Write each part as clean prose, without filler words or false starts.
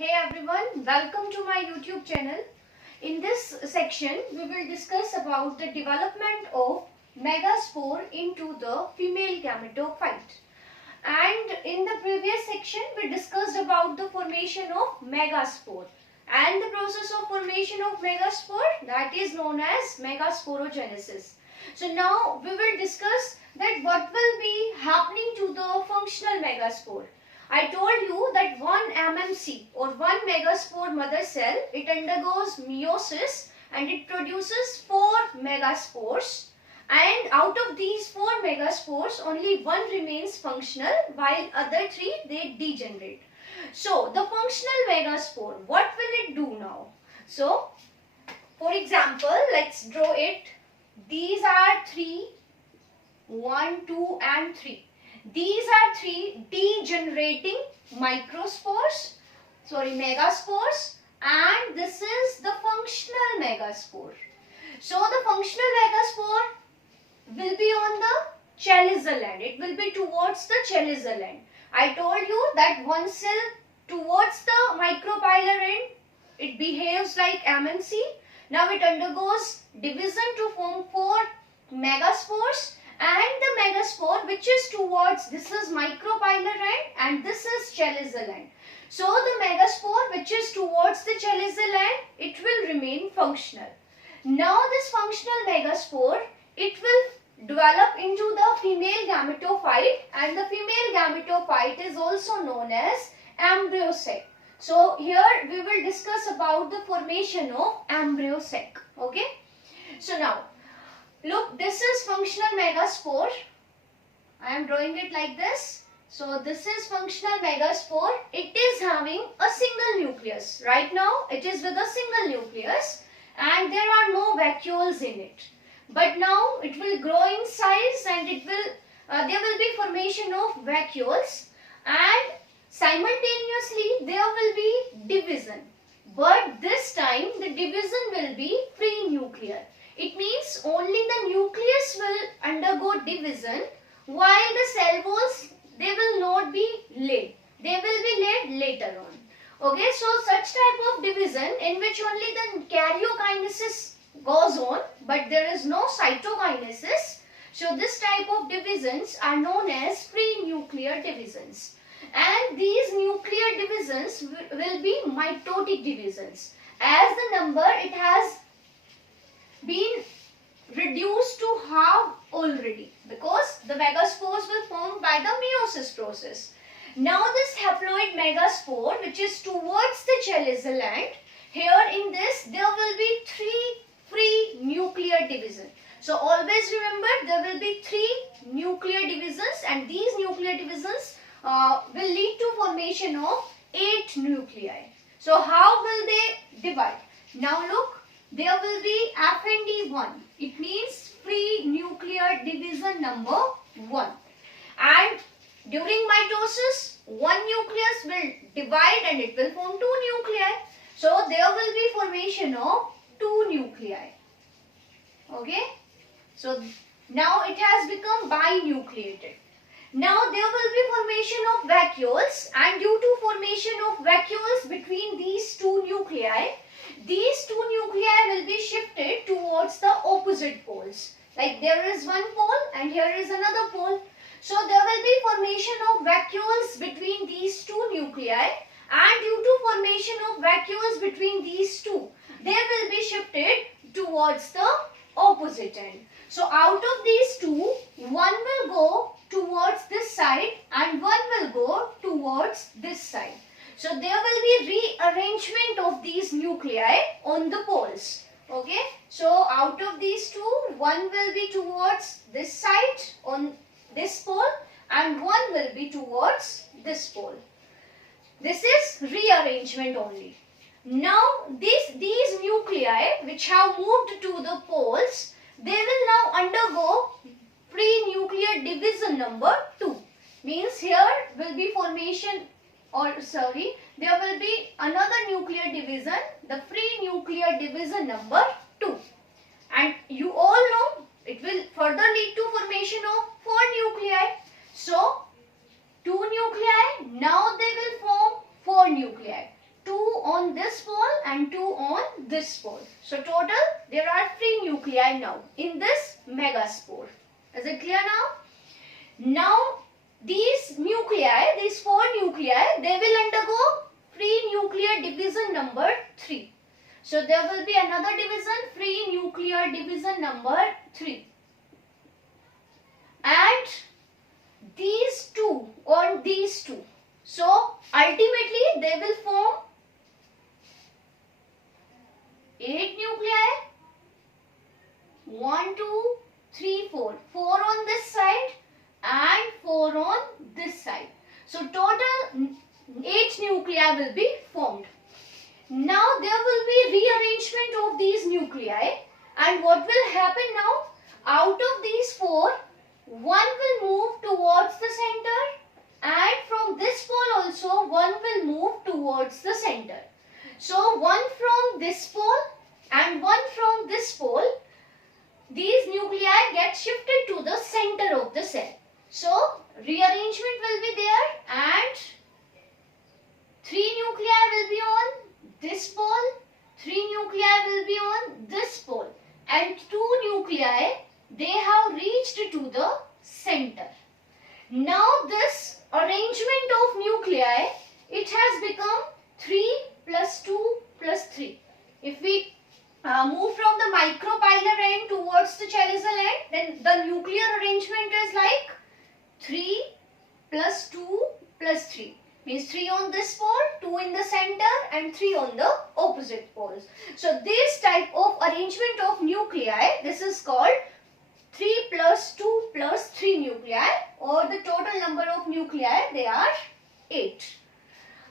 Hey everyone, welcome to my YouTube channel. In this section, we will discuss about the development of megaspore into the female gametophyte. And in the previous section, we discussed about the formation of megaspore. And the process of formation of megaspore, that is known as megasporogenesis. So now we will discuss that what will be happening to the functional megaspore. I told you that one MMC or one megaspore mother cell, it undergoes meiosis and it produces 4 megaspores, and out of these 4 megaspores only one remains functional while other 3 they degenerate. So the functional megaspore, what will it do now? So for example, let's draw it. These are 3, 1, 2 and 3. These are 3 degenerating megaspores, and this is the functional megaspore. So the functional megaspore will be on the chelical end. It will be towards the chelical end. I told you that one cell towards the micropylar end, it behaves like MMC. Now it undergoes division to form 4 megaspores. And the megaspore which is towards, this is micropylar end and this is chelical end. So the megaspore which is towards the chelical end, it will remain functional. Now this functional megaspore, it will develop into the female gametophyte, and the female gametophyte is also known as embryo sac. So here we will discuss about the formation of embryo sac. Okay. So now, look, this is functional megaspore. I am drawing it like this. So this is functional megaspore. It is having a single nucleus. Right now it is with a single nucleus and there are no vacuoles in it. But now it will grow in size and it will there will be formation of vacuoles, and simultaneously there will be division. But this time the division will be pre-nuclear. It means only the nucleus will undergo division while the cell walls, they will not be laid. They will be laid later on. Okay, so such type of division in which only the karyokinesis goes on but there is no cytokinesis. So this type of divisions are known as pre-nuclear divisions. And these nuclear divisions will be mitotic divisions. As the number, it has been reduced to half already because the megaspores will form by the meiosis process. Now this haploid megaspore which is towards the chelical end, here in this there will be 3 free nuclear divisions. So always remember there will be 3 nuclear divisions, and these nuclear divisions will lead to formation of 8 nuclei. So how will they divide? Now look, there will be FND1. It means free nuclear division number 1. And during mitosis, one nucleus will divide and it will form 2 nuclei. So there will be formation of 2 nuclei. Okay. So now it has become binucleated. Now there will be formation of vacuoles, and due to formation of vacuoles between these 2 nuclei, these 2 nuclei will be shifted towards the opposite poles. Like there is one pole and here is another pole. So there will be formation of vacuoles between these 2 nuclei, and due to formation of vacuoles between these 2, they will be shifted towards the opposite end. So out of these 2, one will go towards this side and one will go towards this side. So there will be rearrangement of these nuclei on the poles. Okay. So out of these 2, one will be towards this side on this pole and one will be towards this pole. This is rearrangement only. Now these nuclei which have moved to the poles, they will now undergo pre-nuclear division number 2. Means here will be formation, there will be another nuclear division, the free nuclear division number 2. And you all know it will further lead to formation of 4 nuclei. So 2 nuclei, now they will form 4 nuclei. 2 on this pole and 2 on this pole. So total there are 3 nuclei now in this megaspore. Is it clear now? Now these nuclei, these 4 nuclei, they will undergo free nuclear division number 3. So there will be another division, free nuclear division number 3. And these 2 on these 2. So ultimately they will form 8 nuclei. 1, 2, 3, 4. 4 on this side and 4 on this side. So total 8 nuclei will be formed. Now there will be rearrangement of these nuclei, and what will happen now? Out of these 4, one will move towards the center, and from this pole also one will move towards the center. So one from this pole and one from this pole, these nuclei get shifted to the center of the cell. So rearrangement will be there, and 3 nuclei will be on this pole, 3 nuclei will be on this pole, and 2 nuclei, they have reached to the center. Now this arrangement of nuclei, it has become 3 plus 2 plus 3. If we move from the micropylar end towards the chalical end, then the nuclear arrangement is like 3 plus 2 plus 3. Means 3 on this pole, 2 in the center, and 3 on the opposite poles. So this type of arrangement of nuclei, this is called 3 plus 2 plus 3 nuclei, or the total number of nuclei, they are 8.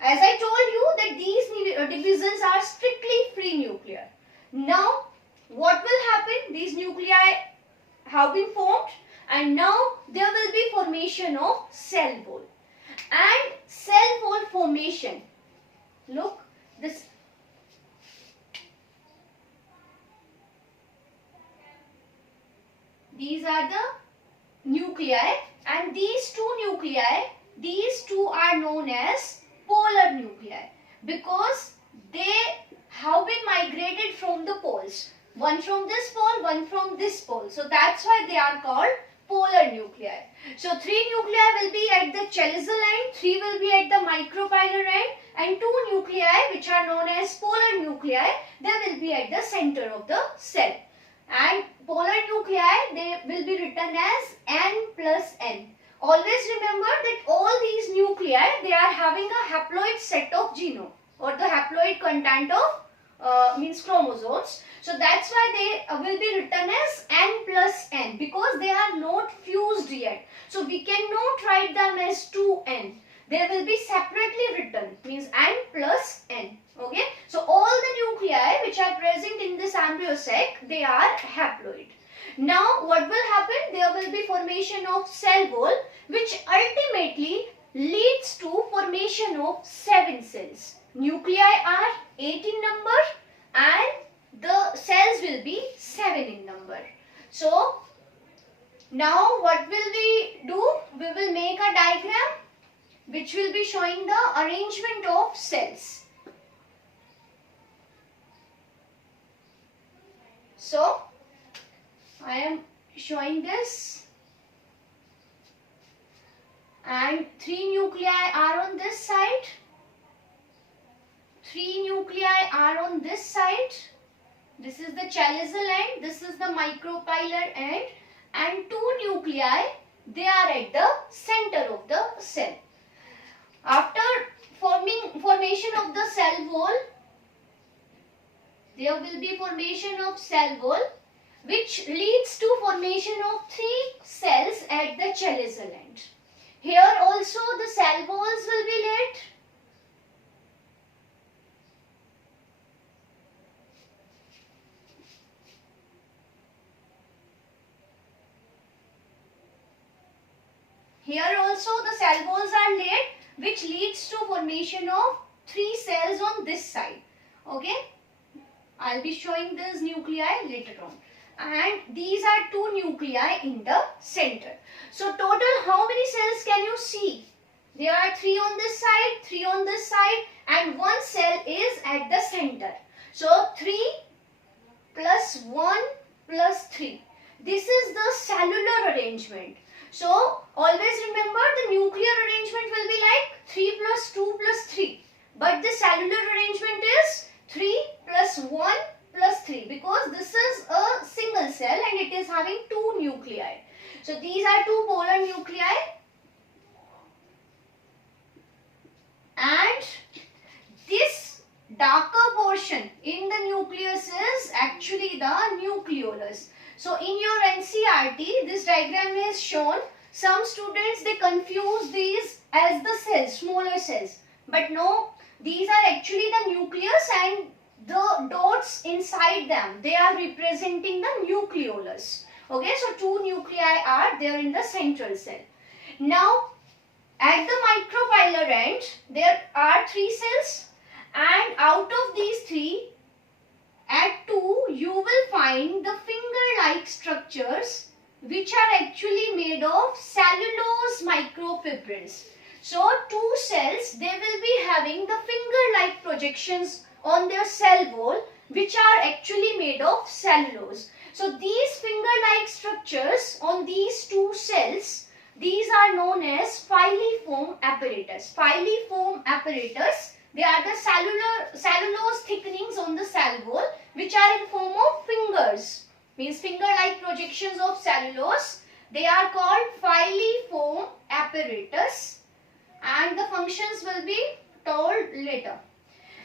As I told you that these divisions are strictly free nuclear. Now what will happen? These nuclei have been formed, and now there will be formation of cell wall. And cell wall formation, look, this these are the nuclei, and these 2 nuclei, these 2 are known as polar nuclei because they have been migrated from the poles, one from this pole, one from this pole. So that's why they are called polar nuclei. So 3 nuclei will be at the chalical end, 3 will be at the micropylar end, and 2 nuclei, which are known as polar nuclei, they will be at the center of the cell. And polar nuclei, they will be written as N plus N. Always remember that all these nuclei, they are having a haploid set of genome, or the haploid content of means chromosomes. So that's why they will be written as N plus N, because they are not fused yet. So we cannot write them as 2N. They will be separately written, means N plus N. Okay. So all the nuclei which are present in this embryo sac, they are haploid. Now what will happen? There will be formation of cell wall, which ultimately leads to formation of 7 cells. Nuclei are 8 in number, and the cells will be 7 in number. So now what will we do? We will make a diagram which will be showing the arrangement of cells. So I am showing this, and 3 nuclei are on this side, 3 nuclei are on this side. This is the chalical end, this is the micropylar end, and 2 nuclei, they are at the center of the cell. After formation of the cell wall, there will be formation of cell wall, which leads to formation of 3 cells at the chalical end. Here also the cell walls will be laid. Here also the cell walls are laid, which leads to formation of 3 cells on this side. Okay, I'll be showing this nuclei later on. And these are 2 nuclei in the center. So total how many cells can you see? There are 3 on this side, 3 on this side, and 1 cell is at at the center. So 3 plus 1 plus 3. This is the cellular arrangement. So always remember the nuclear arrangement will be like 3 plus 2 plus 3. But the cellular arrangement is 3 plus 1 plus 3 because this is a single cell and it is having 2 nuclei. So these are 2 polar nuclei. And this darker portion in the nucleus is actually the nucleolus. So in your NCERT, this diagram is shown. Some students, they confuse these as the cells, smaller cells. But no, these are actually the nucleus and the dots inside them, they are representing the nucleolus. Okay, so 2 nuclei are there in the central cell. Now, at the micropylar end, there are 3 cells and out of these 3, at 2, you will find the finger-like structures which are actually made of cellulose microfibrils. So, 2 cells, they will be having the finger-like projections on their cell wall which are actually made of cellulose. So, these finger-like structures on these 2 cells, these are known as filiform apparatus. Filiform apparatus, they are the cellulose thickenings on the cell wall which are in form of fingers. Means finger-like projections of cellulose. They are called filiform apparatus and the functions will be told later.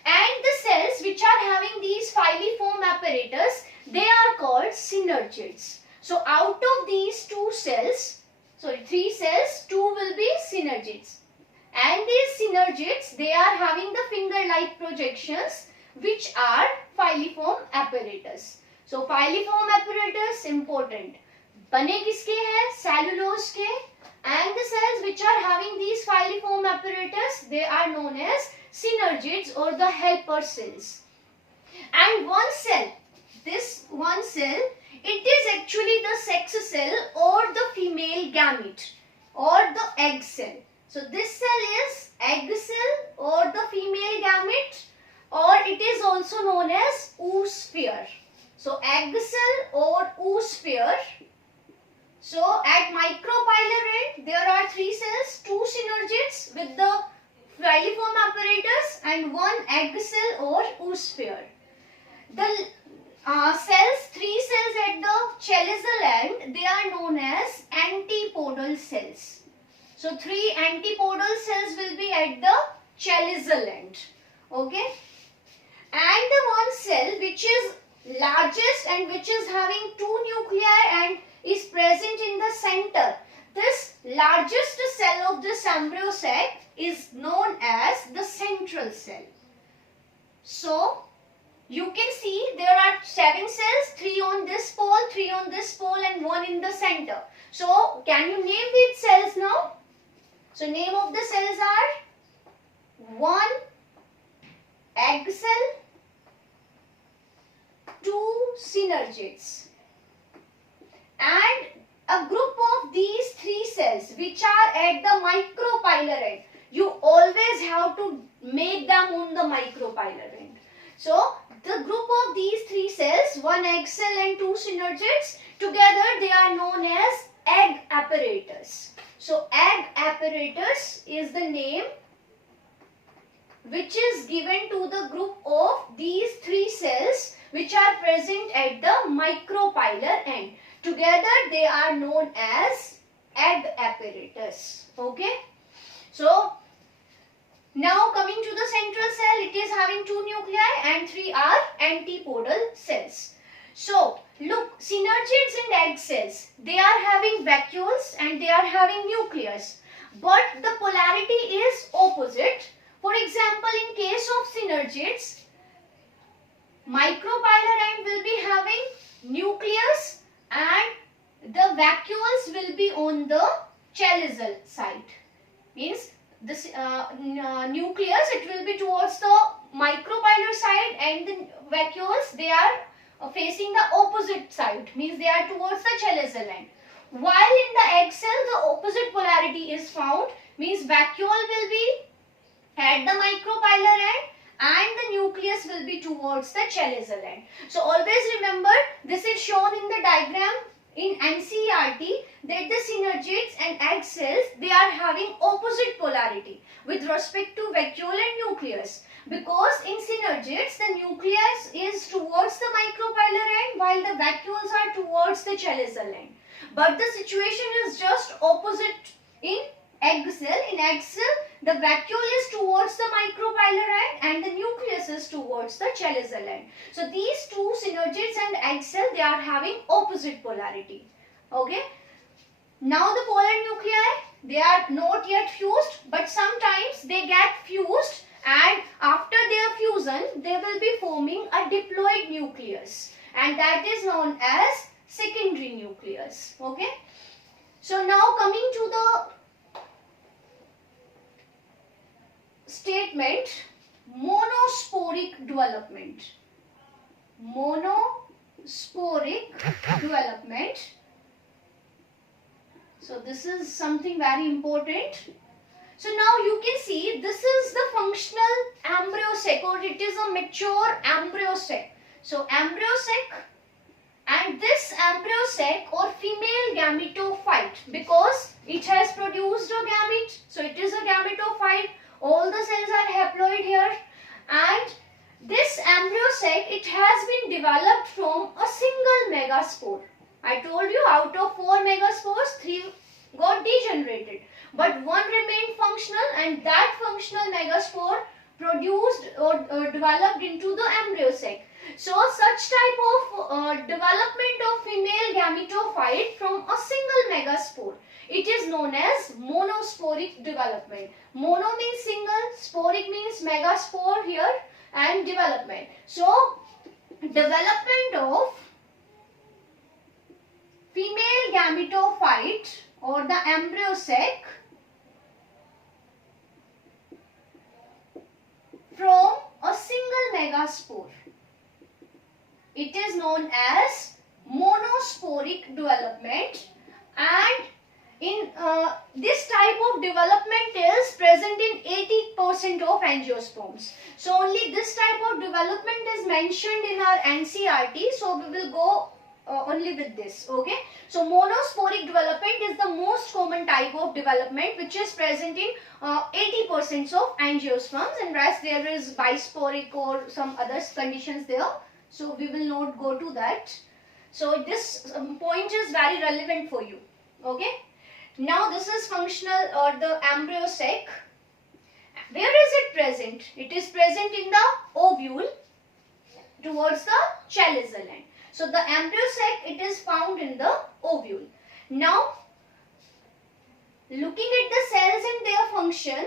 And the cells which are having these filiform apparatus, they are called synergids. So out of these 2 cells, 3 cells, 2 will be synergids. And these synergids, they are having the finger-like projections which are filiform apparatus. So filiform apparatus important. बने किसके हैं? Cellulose के. And the cells which are having these filiform apparatus, they are known as synergids or the helper cells. And one cell, this one cell, it is actually the sex cell or the female gamete or the egg cell. So this cell is egg cell or the female gamete or it is also known as oosphere. So egg cell or oosphere. So at micropylar end there are 3 cells, 2 synergids with the filiform apparatus and 1 egg cell or oosphere. The cells, 3 cells at the chaliceal end, they are known as antipodal cells. So 3 antipodal cells will be at the chaliceal end. Okay. And the one cell which is largest and which is having 2 nuclei and is present in the center. This largest cell of this embryo sac is known as the central cell. So, you can see there are 7 cells, 3 on this pole, 3 on this pole and 1 in the center. So, can you name these cells now? So, name of the cells are 1 egg cell, 2 synergids. And a group of these 3 cells which are at the micropylar end, you always have to make them on the micropylar end. So, the group of these 3 cells, 1 egg cell and 2 synergids, together they are known as egg apparatus. So, egg apparatus is the name which is given to the group of these 3 cells which are present at the micropylar end. Together they are known as egg apparatus. Okay. So, now coming to the central cell, it is having 2 nuclei and 3 are antipodal cells. So, look, synergids and egg cells, they are having vacuoles and they are having nucleus. But the polarity is opposite. For example, in case of synergids, micropylar end will be having nucleus and the vacuoles will be on the chaliceal side. Means this nucleus, it will be towards the micropylar side and the vacuoles, they are facing the opposite side. Means they are towards the chaliceal end. While in the egg cell, the opposite polarity is found. Means vacuole will be at the micropylar end and the nucleus be towards the chalicer end. So always remember, this is shown in the diagram in NCERT, that the synergids and egg cells, they are having opposite polarity with respect to vacuole and nucleus. Because in synergids, the nucleus is towards the micropylar end while the vacuoles are towards the chalicer end. But the situation is just opposite in egg cell. In egg cell, the vacuole is towards the micropylar end and the nucleus is towards the chalicer end. So these two synergids and egg cell, they are having opposite polarity. Okay. Now the polar nuclei, they are not yet fused, but sometimes they get fused, and after their fusion, they will be forming a diploid nucleus, and that is known as secondary nucleus. Okay. So now coming to the statement, monosporic development. Monosporic development. So this is something very important. So now you can see, this is the functional embryo sac, or it is a mature embryo sac. So embryo sac, and this embryo sac or female gametophyte, because it has produced a gamete, so it is a gametophyte. All the cells are haploid here, and this embryo sac, it has been developed from a single megaspore. I told you, out of 4 megaspores, 3 got degenerated, but 1 remained functional, and that functional megaspore produced or developed into the embryo sac. So such type of development of female gametophyte from a single megaspore, it is known as monosporic development. Mono means single, sporic means megaspore here, and development. So development of female gametophyte or the embryo sac from a single megaspore, it is known as monosporic development, and in this type of development is present in 80% of angiosperms. So only this type of development is mentioned in our NCERT, so we will go only with this. Okay. So monosporic development is the most common type of development which is present in 80% of angiosperms, and rest there is bisporic or some other conditions there. So we will not go to that. So this point is very relevant for you. Okay. Now this is functional or the embryo sac. Where is it present? It is present in the ovule towards the chalicer end. So the embryo sac, it is found in the ovule. Now looking at the cells and their function,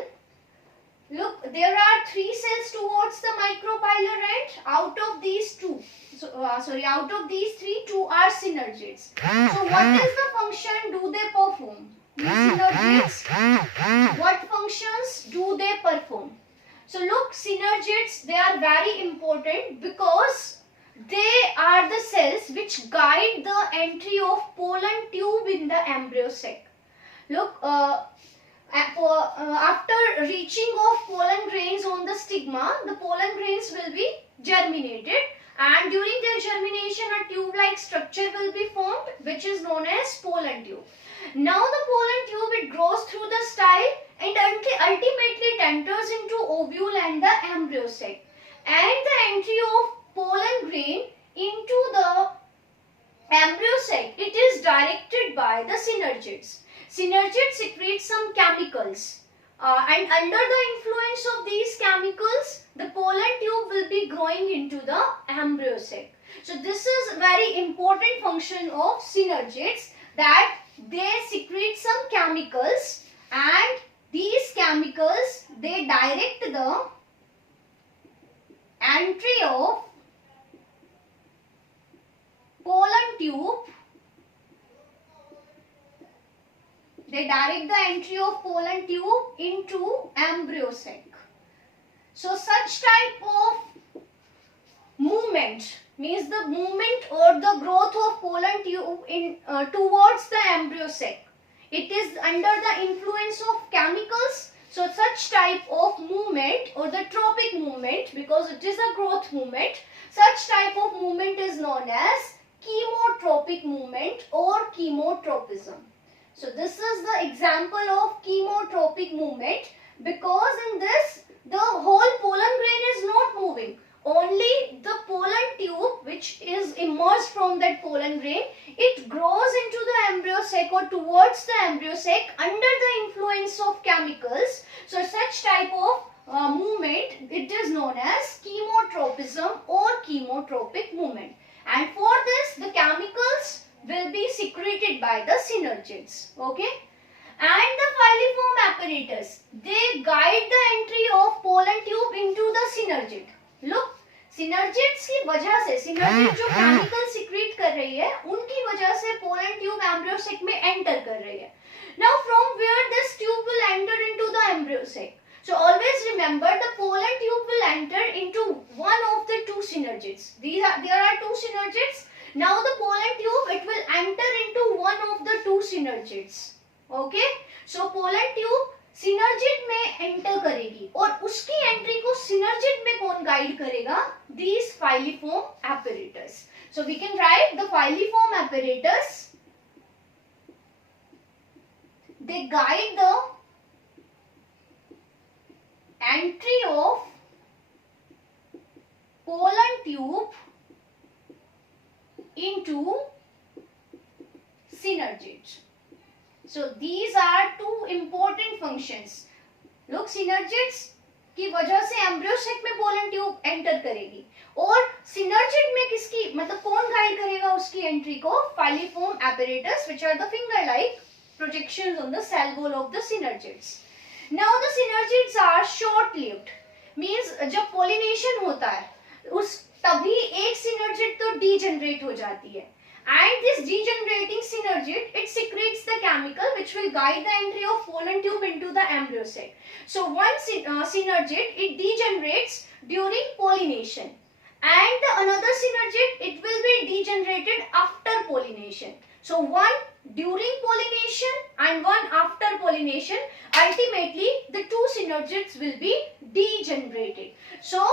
look, there are 3 cells towards the micropylar end. Out of these 2, out of these 3, 2 are synergids. So what is the function do they perform? These synergids, what functions do they perform? So look, synergids, they are very important because they are the cells which guide the entry of pollen tube in the embryo sac. Look, after reaching of pollen grains on the stigma, the pollen grains will be germinated, and during their germination a tube-like structure will be formed which is known as pollen tube. Now the pollen tube, it grows through the style and ultimately it enters into ovule and the embryo sac, and the entry of pollen grain into the embryo sac, it is directed by the synergids. Synergids secrete some chemicals, and under the influence of these chemicals, the pollen tube will be growing into the embryo sac. So this is very important function of synergids, that they secrete some chemicals, and these chemicals, they direct the entry of pollen tube. They direct the entry of pollen tube into embryo sac. So such type of movement means the movement or the growth of pollen tube in towards the embryo sac. It is under the influence of chemicals. So such type of movement or the tropic movement, because it is a growth movement, such type of movement is known as chemotropic movement or chemotropism. So this is the example of chemotropic movement, because in this the whole pollen grain is not moving. Only the pollen tube which is emerged from that pollen grain, it grows into the embryo sac or towards the embryo sac under the influence of chemicals. So such type of movement, it is known as chemotropism or chemotropic movement. And for this, the chemicals will be secreted by the synergids. Okay. And the filiform apparatus, they guide the entry of pollen tube into the synergid. Look, synergids की वजह से, synergid जो chemical secrete कर रही है, उनकी वजह से pollen tube embryo sac में enter कर रही है. Now from where this tube will enter into the embryo sac? So always remember, the pollen tube will enter into one of the two synergids. There are two synergids. Now the pollen tube, it will enter into one of the two synergids. Okay? So pollen tube synergid में enter करेगी और उसकी entry को synergid में कौन guide करेगा? These filiform apparatus. So we can write the filiform apparatus. They guide the entry of pollen tube into synergid. So these are two important functions. Look, synergids की वजह से एम्ब्रियो सेक में pollen tube enter करेगी और synergid में किसकी मतलब कौन गाइड करेगा उसकी एंट्री को? फाइलिफॉर्म apparatus, which are the finger-like projections on the cell wall of the synergids. Now the synergids are short-lived. Means जब pollination होता है उस तभी एक synergid तो degenerate हो जाती है. And this degenerating synergid, it secretes the chemical which will guide the entry of pollen tube into the embryo sac. So one synergid, it degenerates during pollination, and the another synergid, it will be degenerated after pollination. So one during pollination and one after pollination. Ultimately, the two synergids will be degenerated. So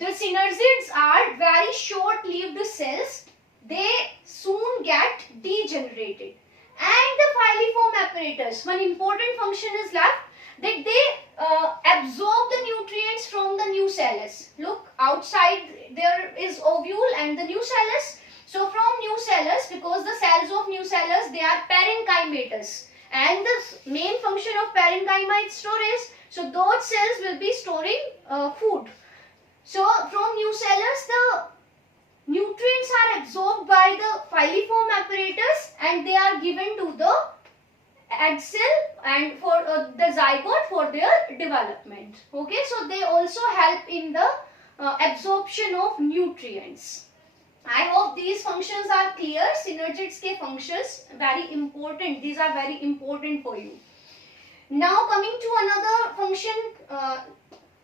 the synergids are very short-lived cells. They soon get degenerated. And the filiform apparatus, one important function is left, that they absorb the nutrients from the nucellus. Look, outside there is ovule and the nucellus. So from nucellus, because the cells of nucellus, they are parenchymatous, and the main function of parenchyma is storage. So those cells will be storing food. So from nucellus, the nutrients are absorbed by the filiform apparatus and they are given to the egg cell and for the zygote for their development. Okay, so they also help in the absorption of nutrients. I hope these functions are clear. Synergids के functions very important. These are very important for you. Now coming to another function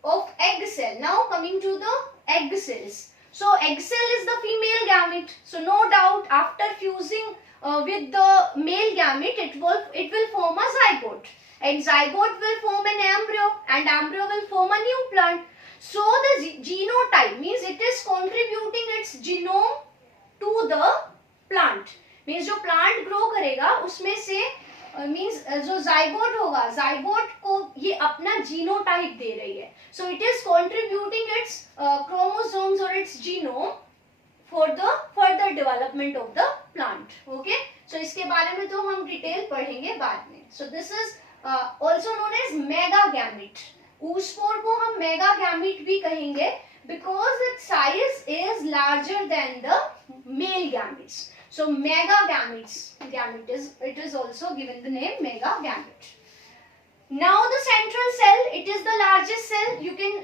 of egg cell. Now coming to the egg cells. So egg cell is the female gamete. So no doubt after fusing with the male gamete, it will form a zygote. And zygote will form an embryo, and embryo will form a new plant. So the genotype means it is contributing its genome to the plant. Means जो plant grow करेगा उसमें से means जो zygote होगा, zygote को ये अपना genotype दे रही है. So it is contributing its chromosomes or its genome for the further development of the plant. Okay? So इसके बारे में तो हम detail पढ़ेंगे बाद में. So this is also known as megagamete. oospore को हम megagamete भी कहेंगे because its size is larger than the male gametes. So megagametes, it is also given the name megagamete. Now the central cell, it is the largest cell. You can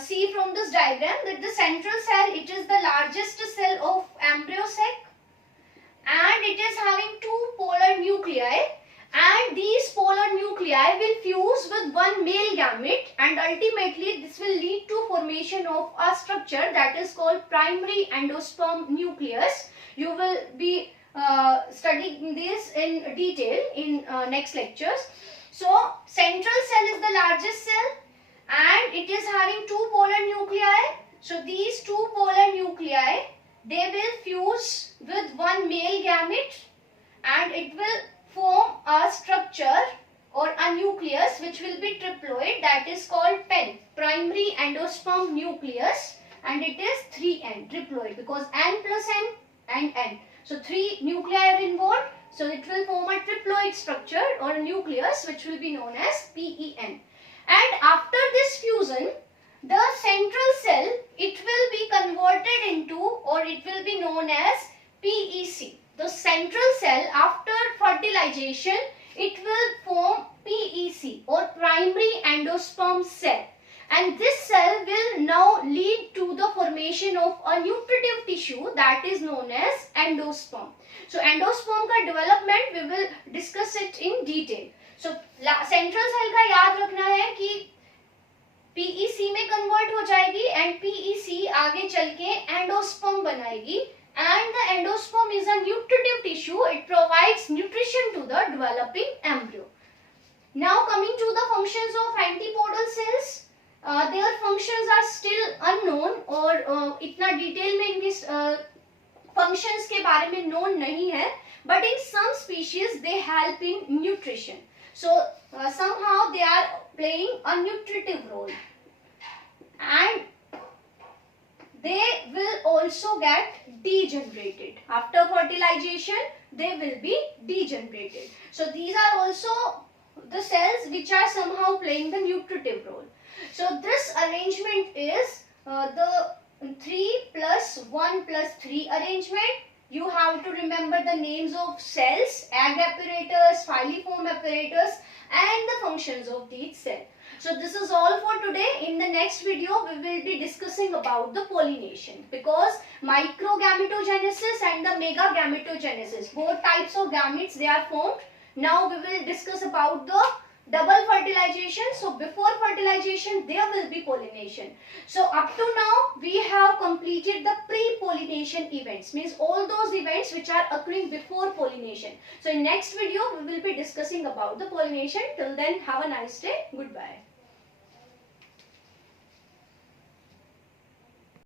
see from this diagram that the central cell, it is the largest cell of embryo sac, and it is having two polar nuclei, and these polar nuclei will fuse with one male gamete, and ultimately this will lead to formation of a structure that is called primary endosperm nucleus. You will be studying this in detail in next lectures. So central cell is the largest cell and it is having two polar nuclei. So these two polar nuclei, they will fuse with one male gamete and it will form a structure or a nucleus which will be triploid, that is called PEN, primary endosperm nucleus, and it is 3N, triploid, because N plus N and N. So 3 nuclei are involved, so it will form a triploid structure or a nucleus which will be known as PEN. And after this fusion, the central cell, it will be converted into, or it will be known as PEC. The central cell, after fertilization, it will form PEC or primary endosperm cell, and this cell will now lead to the formation of a nutritive tissue that is known as endosperm. So endosperm का development we will discuss it in detail. So central cell का याद रखना है कि PEC में convert हो जाएगी and PEC आगे चल के endosperm बनाएगी. And the endosperm is a nutritive tissue. It provides nutrition to the developing embryo. Now coming to the functions of antipodal cells, their functions are still unknown और इतना detail में इनके functions के बारे में known नहीं है. But in some species they help in nutrition. So somehow they are playing a nutritive role. And they will also get degenerated. After fertilization, they will be degenerated. So these are also the cells which are somehow playing the nutritive role. So this arrangement is the 3 plus 1 plus 3 arrangement. You have to remember the names of cells, egg apparatus, filiform apparatus, and the functions of each cell. So this is all for today. In the next video, we will be discussing about the pollination, because microgametogenesis and the megagametogenesis, both types of gametes, they are formed. Now we will discuss about the double fertilization. So before fertilization, there will be pollination. So up to now, we have completed the pre-pollination events, means all those events which are occurring before pollination. So in next video, we will be discussing about the pollination. Till then, have a nice day. Goodbye.